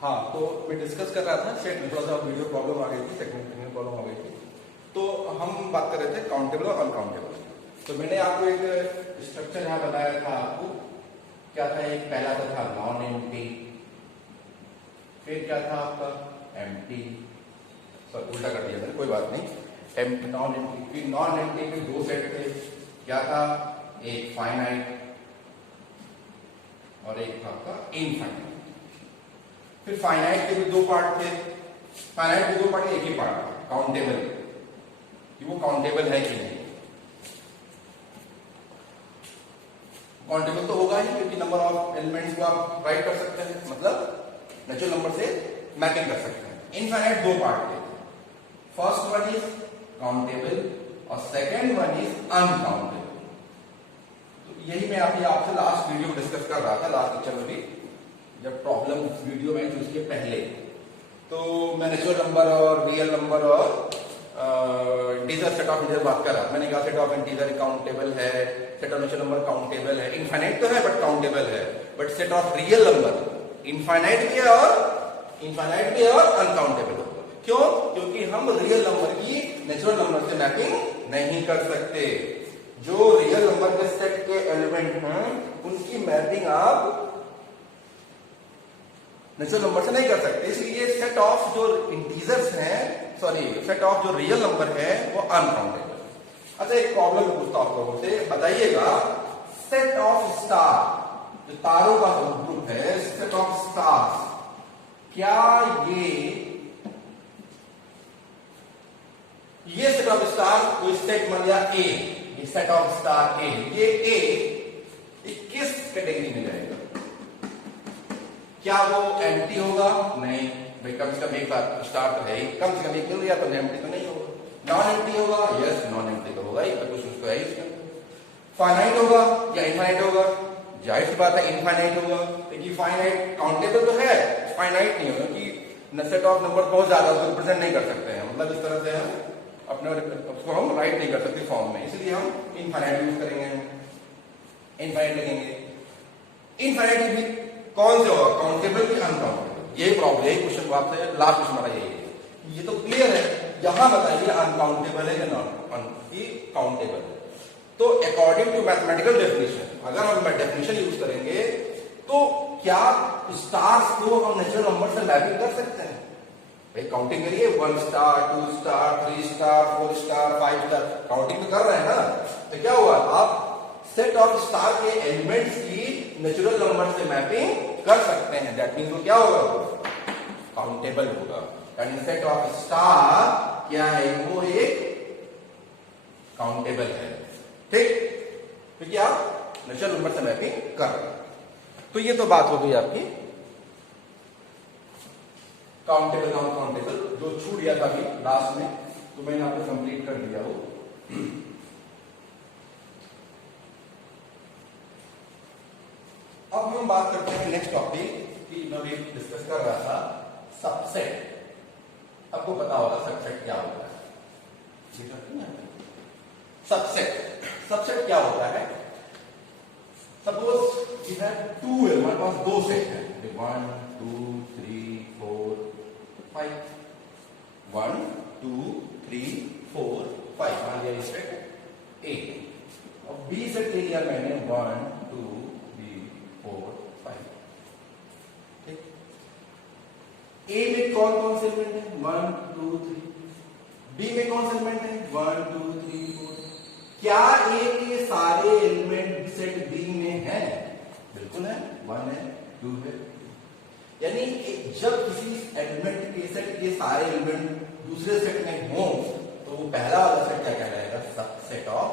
हाँ, तो मैं डिस्कस कर रहा था सेट में, थोड़ा सा वीडियो प्रॉब्लम आ गई थी, टेक्निकल प्रॉब्लम आ गई थी। तो हम बात कर रहे थे काउंटेबल और अनकाउंटेबल। तो मैंने आपको एक स्ट्रक्चर यहाँ बताया था आपको, क्या था, एक पहला था नॉन एम्प्टी, फिर क्या था आपका एम्प्टी, सर उल्टा कर दिया मैंने, कोई बात नहीं, नॉन एम्प्टी, फिर नॉन एम्प्टी में दो सेट थे, क्या था, एक फाइनाइट और एक था आपका इनफाइनाइट। फिर फाइनाइट के भी दो पार्ट थे, फाइनाइट के दो पार्ट एक ही पार्ट था काउंटेबल, कि वो काउंटेबल है कि नहीं। काउंटेबल तो होगा ही, क्योंकि नंबर ऑफ एलिमेंट्स को आप राइट कर सकते हैं, मतलब नेचुरल नंबर से मैपिंग कर सकते हैं। इनफाइनाइट दो पार्ट थे, फर्स्ट वन इज काउंटेबल और सेकेंड वन इज अनकाउंटेबल। तो यही मैं अभी आपसे लास्ट वीडियो में डिस्कस कर रहा था, लास्ट लेक्चर में भी, जब प्रॉब्लम वीडियो में थी उसके पहले। तो मैं नेचुरल नंबर और रियल नंबर और इंटीजर, सेट ऑफ इंटीजर बात कर रहा था। मैंने कहा सेट ऑफ इंटीजर काउंटेबल है, set of natural number countable है, इनफाइनाइट तो है बट काउंटेबल है, but set of real number infinite भी है और अनकाउंटेबल होगा। क्यों? क्योंकि हम रियल नंबर की नेचुरल नंबर से मैपिंग नहीं कर सकते। जो रियल नंबर के सेट के एलिमेंट हैं उनकी मैपिंग आप नेचुरल नंबर से नहीं कर सकते, इसलिए सेट ऑफ जो इंटीजर्स हैं, सॉरी सेट ऑफ जो रियल नंबर है वो अनकाउंटेबल। अच्छा, एक प्रॉब्लम पूछता हूं आप लोगों से, बताइएगा सेट ऑफ स्टार, जो तारों का ग्रुप है, सेट ऑफ स्टार्स, क्या ये सेट ऑफ स्टार कोई सेट मान लिया ए, ये सेट ऑफ स्टार ए, ये किस कैटेगरी में जाएगा? क्या वो एम्प्टी होगा? नहीं भाई, कम से कम एक बार स्टार तो है ही, कम से कम एक मिल गया तो एम्प्टी तो नहीं होगा। नॉन एम्प्टी होगा? यस, नॉन एम्प्टी तो होगा ही, तो कुछ उसको है ही इसके अंदर। फाइनाइट होगा या इनफाइनाइट होगा? जाहिर सी बात है इनफाइनाइट होगा, क्योंकि फाइनाइट काउंटेबल तो है, फाइनाइट नहीं होगा, कि सेट ऑफ नंबर बहुत ज्यादा उसको रिप्रेजेंट नहीं कर सकते हैं, मतलब इस तरह से हम अपने उसको हम राइट नहीं कर सकते फॉर्म में, इसलिए हम इनफाइनाइट यूज करेंगे, इनफाइनाइट लिखेंगे। इनफाइनाइट भी कौन से होगा, काउंटेबल की अनकाउंटेबल? यही प्रॉब्लम, यही क्वेश्चन आपसे लास्ट क्वेश्चन हमारा यही है। ये तो क्लियर है, यहां बताइए अनकाउंटेबल है या नॉन काउंटेबल। तो अकॉर्डिंग टू मैथमेटिकल डेफिनेशन, अगर हम डेफिनेशन यूज करेंगे तो क्या स्टार्स को हम नेचुरल नंबर से मैपिंग कर सकते हैं? भाई काउंटिंग करिए, 1 star 2 star 3 star 4 star 5 star, counting तो कर रहे हैं ना। तो क्या हुआ, आप सेट ऑफ स्टार के एलिमेंट्स की नेचुरल नंबर से मैपिंग कर सकते हैं। दैट मीन्स वो क्या होगा, काउंटेबल होगा। यानी सेट ऑफ स्टार क्या है, वो एक काउंटेबल है, ठीक, क्योंकि आप नेचुरल नंबर से मैपिंग कर रहे हैं। तो ये तो बात हो गई आपकी काउंटेबल नॉन काउंटेबल, जो छूट गया था अभी लास्ट में, तो मैंने आपको कंप्लीट कर दिया वो। अब हम बात करते हैं नेक्स्ट टॉपिक की, मैं भी डिस्कस कर रहा था, सबसेट। आपको पता होगा सबसेट क्या होता है? सबसेट, सबसेट क्या होता है? सपोज यू हैव टू, हमारे पास दो सेट है, 1 2 3 4 5, 1 2 3 4 5, मान लिया सेट ए, और बी सेट ले लिया मैंने 1 2 3 4 5, ठीक। ए में कौन कौन से एलिमेंट है? 1 2 3। बी में कौन से एलिमेंट है? 1 2 3 4। क्या ए के सारे एलिमेंट सेट बी में है? बिल्कुल है, 1 है 2 है। यानी जब किसी एलिमेंट के सेट के सारे एलिमेंट दूसरे सेट में हो, तो वो पहला वाला सेट क्या कहलाएगा? सबसेट ऑफ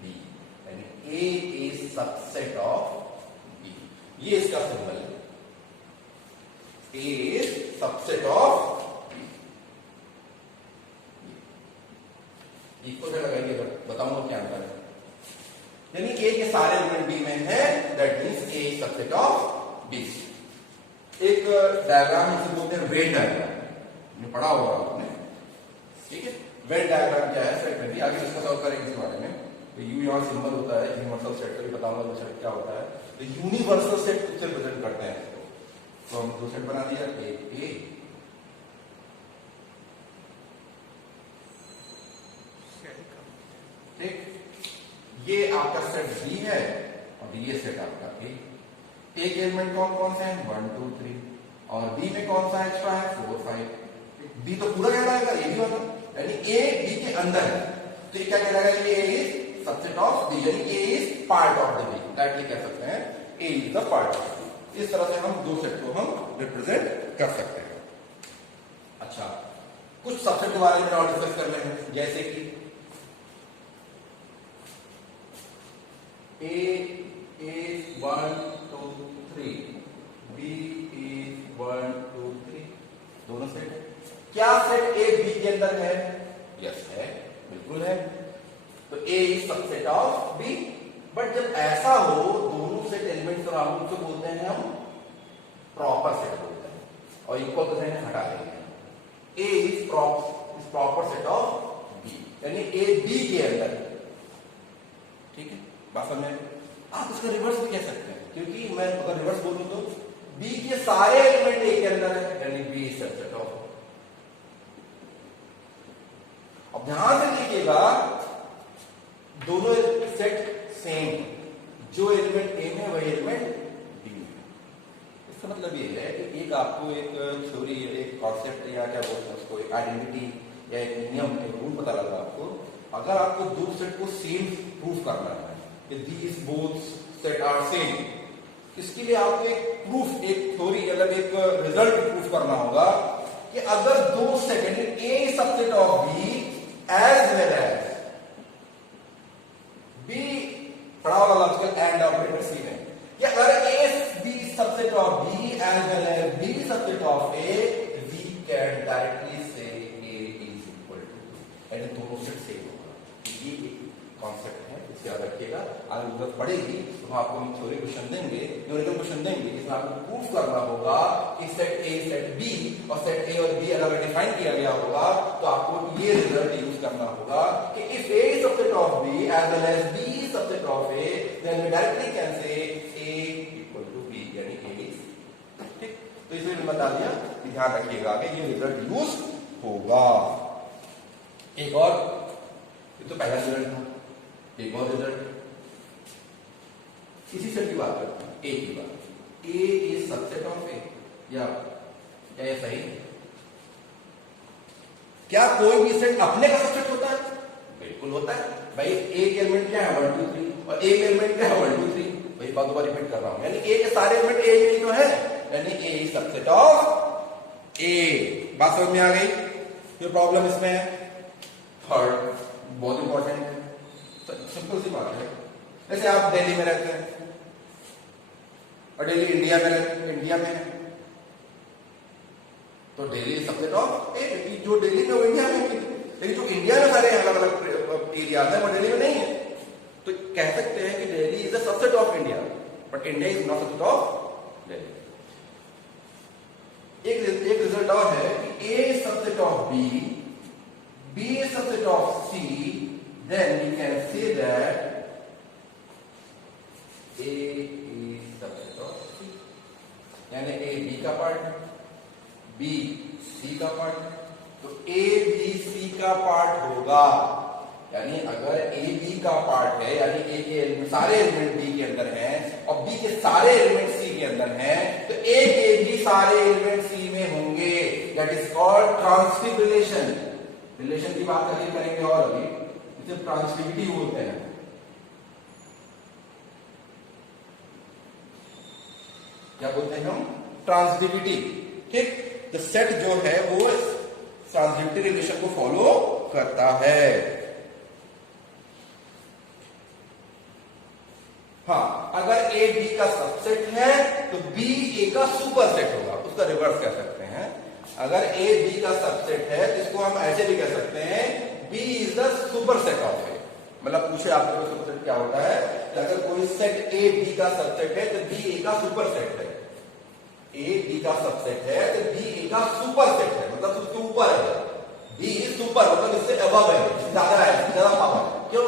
बी, यानी A is subset of B. ये इसका सिंबल है, A is subset of B. Equal से लगाइए, बताऊंगा क्या अंतर है। यानी ए के सारे एलिमेंट बी में है, that means A is subset of B. एक डायग्राम इसे बोलते हैं वेन डायग्राम, ये पढ़ा होगा आपने, ठीक है। वेन डायग्राम क्या है, सेट में भी आगे डिस्कस और करेंगे इसके बारे में। तो यू यहाँ सिंबल होता है यूनिवर्सल सेट, का भी बताऊंगा सेट क्या होता है। तो यूनिवर्सल सेट किससे रिप्रेजेंट करते हैं इसको? तो हम दो सेट बना दिया, ए ठीक, ये आपका सेट बी है और ये सेट आपका ए। एक एलिमेंट कौन कौन से हैं, 1 2 3, और बी में कौन सा एक्स्ट्रा है, 4 5। बी तो पूरा कहलाएगा, ये भी होगा, यानी ए बी के अंदर है, तो ये क्या कहलाएगा, ये इज सबसेट ऑफ बी, यानी A is part of the B, directly कह सकते हैं A is the part of B. इस तरह से हम दो सेट को हम रिप्रेजेंट कर सकते हैं। अच्छा, कुछ सबसेट के बारे में और डिस्कस कर लेंगे, जैसे कि A is 1 2 3, B is 1 2 3, दोनों सेट है। क्या सेट A B के अंदर है, यस है, बिल्कुल है, तो A is subset of B। But जब ऐसा हो दोनों सेट एलिमेंट्स और हम उनको बोलते हैं हम प्रॉपर सेट बोलते हैं, और इक्वल को हटा देंगे। A is proper set of B, यानी A B के अंदर, ठीक है, बात समझ में। आप इसका रिवर्स भी कह सकते हैं, क्योंकि मैं अगर रिवर्स बोलूं तो B के सारे एलिमेंट A के अंदर है, यानी B इज सबसेट ऑफ। अब ध्यान से देखिएगा, दोनों सेट सेम, जो एलिमेंट A में वही एलिमेंट B में। इसका मतलब ये है कि एक आपको एक थ्योरी, एक कॉन्सेप्ट, या क्या बोलते हैं उसको, एक आइडेंटिटी या एक नियम, एक रूल पता लगा आपको। अगर आपको दो सेट को सेम प्रूफ करना है, these both set are same, इसके लिए आपको एक प्रूफ, एक थ्योरी, मतलब एक रिजल्ट प्रूफ करना होगा कि अगर दो सेट यानी A subset of B as well as B, पढ़ा होगा लॉजिकल एंड ऑपरेटर सी में, या अगर A B subset of B as well as B subset of A, we can directly say A is equal to, यानी दोनों set same होगा। ये एक कॉन्सेप्ट है, इसे याद रखिएगा। अगर जरूरत पड़ेगी तो आपको हम थ्योरी क्वेश्चन देंगे, न्यूमेरिकल क्वेश्चन देंगे, इसमें आपको प्रूफ करना होगा कि सेट A सेट B और सेट A और B अगर डिफाइन किया गया होगा तो आपको ये रिजल्ट यूज करना होगा कि if A is subset of B as well as B is subset of A, then we directly can say A equal to B, यानी A is, ठीक। तो इसलिए मैंने बता दिया कि ध्यान रखिएगा कि ये रिजल्ट यूज होगा। एक और, ये तो पहला रिजल्ट था, एक और रिजल्ट इसी सेट की बात करते हैं, ए की बात। ए इज सबसेट ऑफ ए, या क्या ये सही? क्या कोई भी सेट अपने का सबसेट होता है? बिल्कुल होता है भाई। ए के एलिमेंट क्या है, 1 2 3, और ए के एलिमेंट क्या है, 1 2 3। भाई बात दोबारा रिपीट कर रहा हूं, यानी ए के सारे एलिमेंट ए में ही तो है, यानी ए इज सबसेट ऑफ ए। बात समझ में आ गई? ये प्रॉब्लम इसमें है। थर्ड बहुत इंपॉर्टेंट है, सिंपल सी बात है। जैसे आप दिल्ली में रहते हैं और दिल्ली इंडिया में है, तो दिल्ली सबसेट ऑफ ए, जो दिल्ली में वो इंडिया में है, लेकिन जो इंडिया में सारे अलग अलग एरियाज है वो दिल्ली में नहीं है। तो कह सकते हैं कि Delhi is a subset of India, but India is not subset of Delhi. एक रिजल्ट और है कि A is subset of B, B is subset of C, then we can say that A is subset of C, यानी A B का part, B C का part, तो A B C का part होगा। यानी अगर A B का part है, यानी A के सारे एलिमेंट B के अंदर हैं और B के सारे एलिमेंट C के अंदर हैं, तो A के भी सारे एलिमेंट C में होंगे। That is called transitive relation. Relation की बात आगे करेंगे और अभी इसे ट्रांसिटिविटी बोलते हैं। क्या बोलते हैं हम? ट्रांसिटिविटी, ठीक। तो सेट जो है वो ट्रांसिटिविटी रिलेशन को फॉलो करता है। हाँ, अगर ए बी का सबसेट है तो बी ए का सुपर सेट होगा, उसका रिवर्स कह सकते हैं। अगर ए बी का सबसेट है तो इसको हम ऐसे भी कह सकते हैं, B is the super set of A. मतलब पूछे आपको सबसेट क्या होता है, कि अगर कोई सेट ए बी का सबसेट है तो बी ए का सुपर सेट है। ए बी का सबसेट है तो बी ए का सुपर सेट है, मतलब उसके ऊपर है। बी इज सुपर, मतलब इससे अबव है, ज्यादा है, ज्यादा पावर है। क्यों?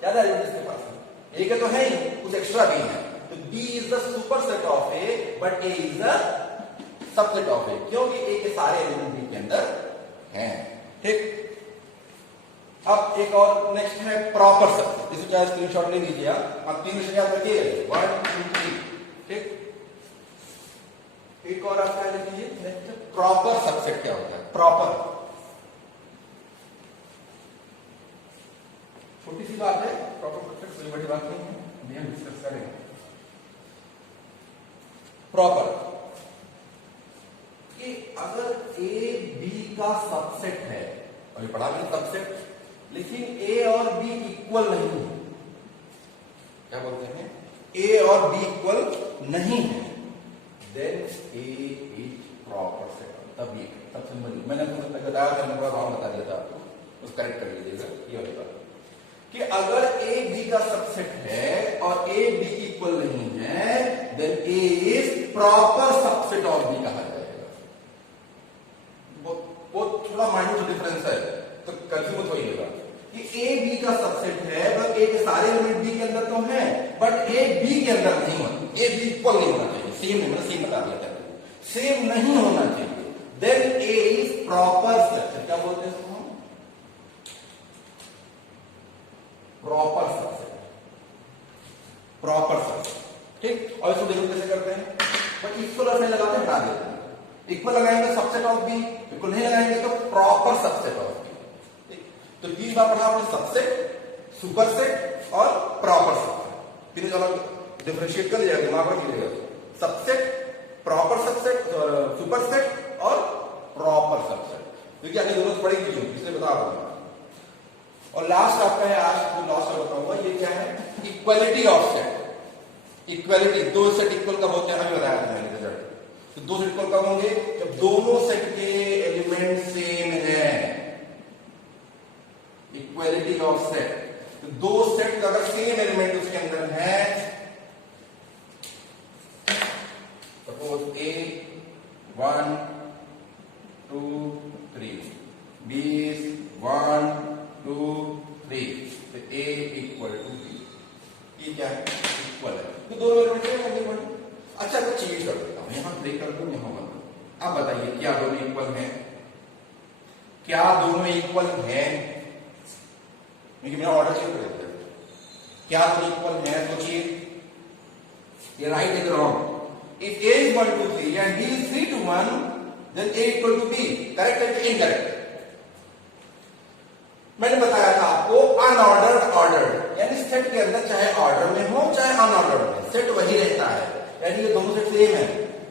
ज्यादा एलिमेंट इसके पास है, ए का तो है ही, कुछ एक्स्ट्रा भी है। तो B is the super set of A, but A is the subset of A, क्योंकि ए के सारे एलिमेंट बी के अंदर हैं। ठीक, अब एक और नेक्स्ट है प्रॉपर सबसेट, इसे चाहे स्क्रीनशॉट ले लीजिए आप। अब 3 विषय याद रखिए, 1 2 3। ठीक, एक और आपका ले लीजिए नेक्स्ट, प्रॉपर सबसेट क्या होता है? प्रॉपर, छोटी सी बात है, प्रॉपर सबसेट कोई बड़ी बात नहीं है, हम डिस्कस करेंगे। प्रॉपर कि अगर ए बी का सबसेट है, अभी पढ़ा मैंने सबसेट, लेकिन ए और बी इक्वल नहीं है, क्या बोलते हैं, ए और बी इक्वल नहीं है, then A is proper set. तब ये तब सिंपल, मैंने आपको बताया था, मैंने थोड़ा रॉन्ग बता दिया था आपको, उसको करेक्ट कर लीजिएगा। ये वाली बात कि अगर ए बी का सबसेट है और ए बी इक्वल नहीं है, then A is proper subset of B कहा जाएगा। वो थोड़ा माइन्यूट डिफरेंस है, तो कंफ्यूज होइएगा कि ए बी का सबसेट है, बट ए के सारे एलिमेंट बी के अंदर तो हैं, बट ए बी के अंदर नहीं होना, ए बी इक्वल नहीं होना चाहिए, सेम नहीं, मतलब सेम बता दिया था, सेम नहीं होना चाहिए, then A is proper subset. क्या बोलते हैं इसको? Proper subset, proper subset. ठीक, और इसको देखो कैसे करते हैं, बट इक्वल और लगाते हटा देते हैं, इक्वल लगाएंगे सबसेट ऑफ बी, इक्वल नहीं लगाएंगे तो प्रॉपर सबसेट ऑफ बी। तो 3 बार पढ़ा आपने, सबसेट, सुपरसेट और प्रॉपर सबसेट। तीन अलग डिफरेंशिएट कर लिया, दिमाग में कीजिएगा, सबसेट, प्रॉपर सबसेट, सुपरसेट और प्रॉपर सबसेट, क्योंकि आगे जरूरत पड़ेगी, इसलिए बता रहा हूं। और लास्ट आपका है, आज जो लास्ट में बताऊंगा, ये क्या है, इक्वालिटी ऑफ सेट। इक्वालिटी, दो सेट इक्वल कब होते हैं, अभी बताया था मैंने रिजल्ट। तो दो सेट इक्वल कब होंगे, जब दोनों सेट के एलिमेंट सेम है। इक्वालिटी ऑफ सेट, तो दो सेट अगर सेम एलिमेंट उसके अंदर है, सपोज ए 1 2 3, बी 1 2 3, तो ए इक्वल टू बी, ये क्या है, इक्वल है, तो दोनों एलिमेंट है। अच्छा, तो चेंज कर देता हूं, यहां ब्रेक कर दूं, यहां बंद। अब बताइए क्या दोनों इक्वल हैं? क्या दोनों इक्वल हैं? क्योंकि मेरा ऑर्डर चेंज कर देता है। क्या दोनों इक्वल हैं? सोचिए, ये right is wrong. If A is 1 2 3 and B is 3 2 1, then A equal to B, correct है कि इनकरेक्ट? मैंने बताया था आपको अनऑर्डर्ड ऑर्डर्ड, यानी सेट के अंदर चाहे ऑर्डर में हो चाहे अनऑर्डर्ड में, सेट वही रहता है, यानी ये दोनों सेट सेम है,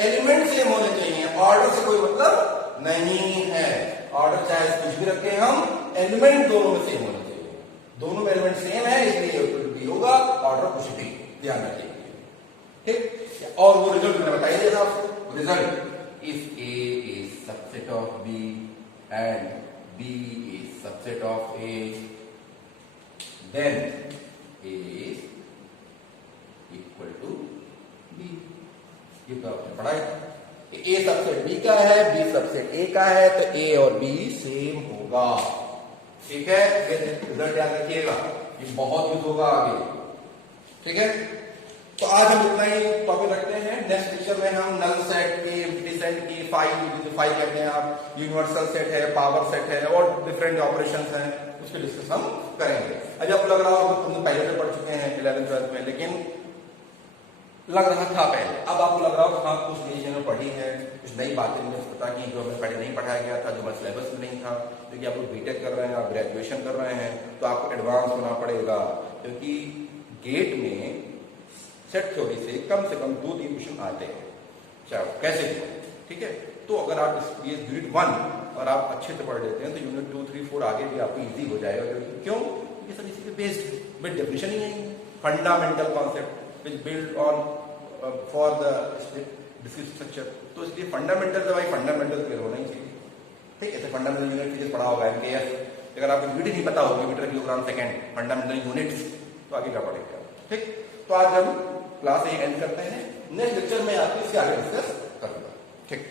एलिमेंट सेम होने चाहिए, ऑर्डर से कोई मतलब नहीं है। ऑर्डर चाहे कुछ भी रखें हम, एलिमेंट दोनों में सेम होने चाहिए, दोनों में एलिमेंट सेम है, इसलिए भी होगा, ऑर्डर कुछ भी, ध्यान रखिए। ठीक, और वो रिजल्ट मैंने बताया दिया था आपको, result if A is subset of B and B is subset of A, then A is equal to B। ये तो आपने पढ़ा है, A सबसेट B का है, B सबसेट A का है, तो A और B सेम होगा। ठीक है, रिजल्ट याद रखिएगा, ये बहुत यूज होगा आगे। ठीक है, तो आज हम इतना ही टॉपिक रखते हैं। नेक्स्ट लेक्चर में हम नल सेट की, एम्प्टी सेट की, फाइल कहते हैं आप, यूनिवर्सल सेट है, पावर सेट है, और डिफरेंट ऑपरेशंस हैं, उसके डिस्कस हम करेंगे। अभी आपको लग रहा होगा हम पहले से पढ़ चुके हैं 11th 12th में, लेकिन लग रहा था पहले, अब आपको लग रहा होगा हाँ कुछ नई चीजें पढ़ी है, कुछ नई बातें मुझे पता की जो हमें पहले नहीं पढ़ाया गया था, जो हमारे सिलेबस में नहीं था। क्योंकि आप लोग बीटेक कर रहे हैं, आप ग्रेजुएशन कर रहे हैं, तो आपको एडवांस होना पड़ेगा, क्योंकि गेट में सेट थ्योरी से कम 2-3 क्वेश्चन आते हैं, चाहे कैसे भी। ठीक है, तो अगर आप इस यूनिट 1 और आप अच्छे से पढ़ लेते हैं, तो यूनिट 2 3 4 आगे भी आपको इजी हो जाएगा। क्यों? ये सब इसी पे बेस्ड है, विद डेफिनेशन ही है, fundamental concept which build on for the discrete structure. तो इसलिए फंडामेंटल दवाई फंडामेंटल क्लियर होना ही चाहिए। ठीक है, तो फंडामेंटल यूनिट फिजिक्स पढ़ा होगा MKS, अगर आपको यूनिट नहीं पता होगी, metre kilogram second, fundamental units, तो आगे क्या पढ़ेगा। ठीक, तो आज हम क्लास एंड करते हैं, नेक्स्ट लेक्चर में आपको इसके आगे डिस्कस करूंगा। ठीक।